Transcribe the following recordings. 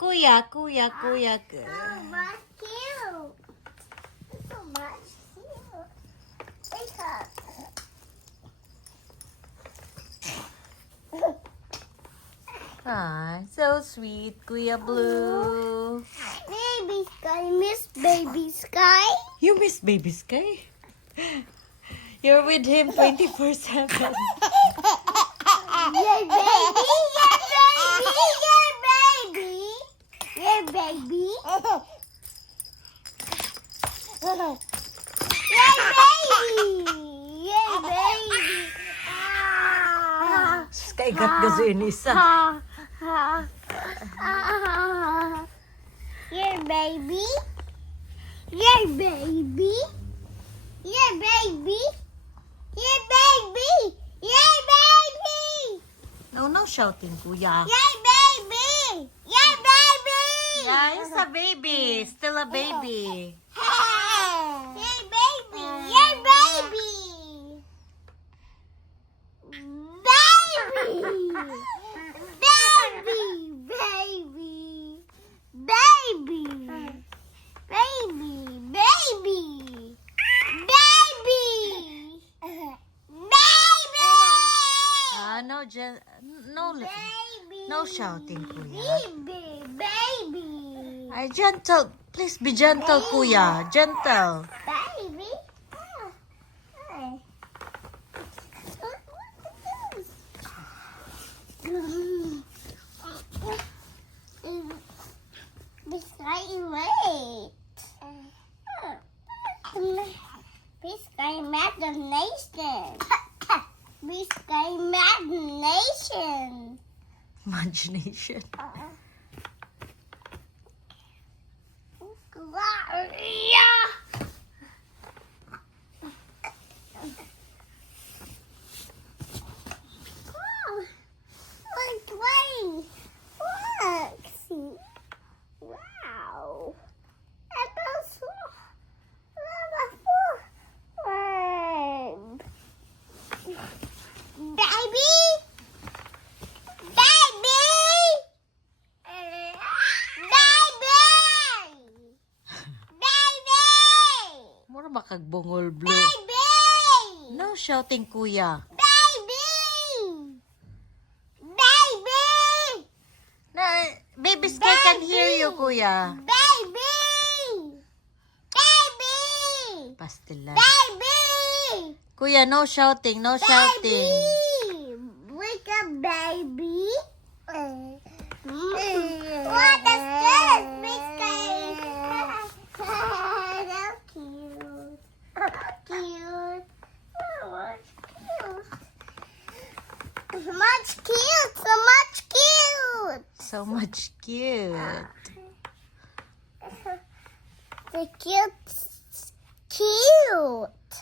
kuya, kuya, kuya. Oh, much cute. So much cute. Wake up. Ah, so sweet, Kuya Blue. Baby Sky, Miss Baby Sky. You miss Baby Sky? You're with him 24/7. Yay, baby! Yay, baby! Yay, baby! Yay, baby! Yay, baby! Sky gat gazuin isa. Yay, baby! Yay, baby! Yay, baby! Yay, baby! Yay, baby! No shouting, Kuya. Yay, baby! Yay, baby! Yeah, he's a baby. Still a baby. Yay, baby! Yay, baby! Baby! Baby! Baby! Baby! Baby! Baby! Baby! Baby! No shouting, Kuya. Baby! Baby! Ay, gentle. Please be gentle, Kuya. Gentle. Baby? This guy wait. This guy imagination. This guy imagination. Imagination. Gloria. Oh, look, Dwayne. Look. Wow. That's so word. Baby. Baby. Mura ba kag bungol, Blue? Baby! No shouting, Kuya. Baby! Baby! Na, Baby Sky can hear you, Kuya. Baby! Baby! Pastilan. Baby! Kuya, no shouting, no shouting. Baby! Wake up, baby! What is this? Big guy. So cute. So much cute. So much cute. So much cute. The cute. Cute.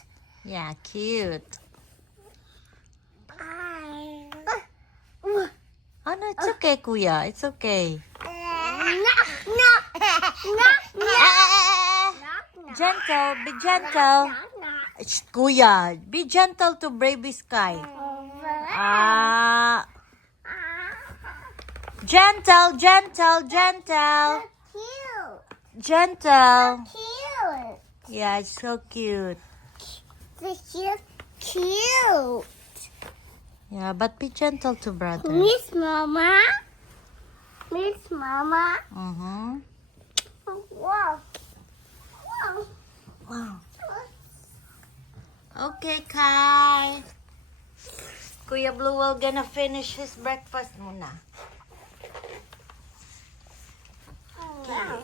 Yeah, cute. Oh, no, it's okay, Kuya. It's okay. Gentle, be gentle. Shh, Kuya, be gentle to Baby Sky. Gentle, gentle, gentle. Cute. Gentle. Cute. Yeah, it's so cute. The cute. Cute. Yeah, but be gentle to brother. Miss Mama. Miss Mama. Mm-hmm. Wow. Wow. Wow. Okay, Kai. Kuya Blue will gonna finish his breakfast muna. Wow.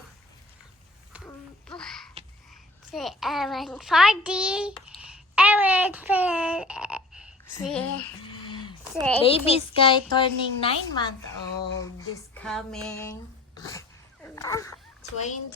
Say Aaron party. Aaron say Baby Sky turning 9-month-old this coming 20.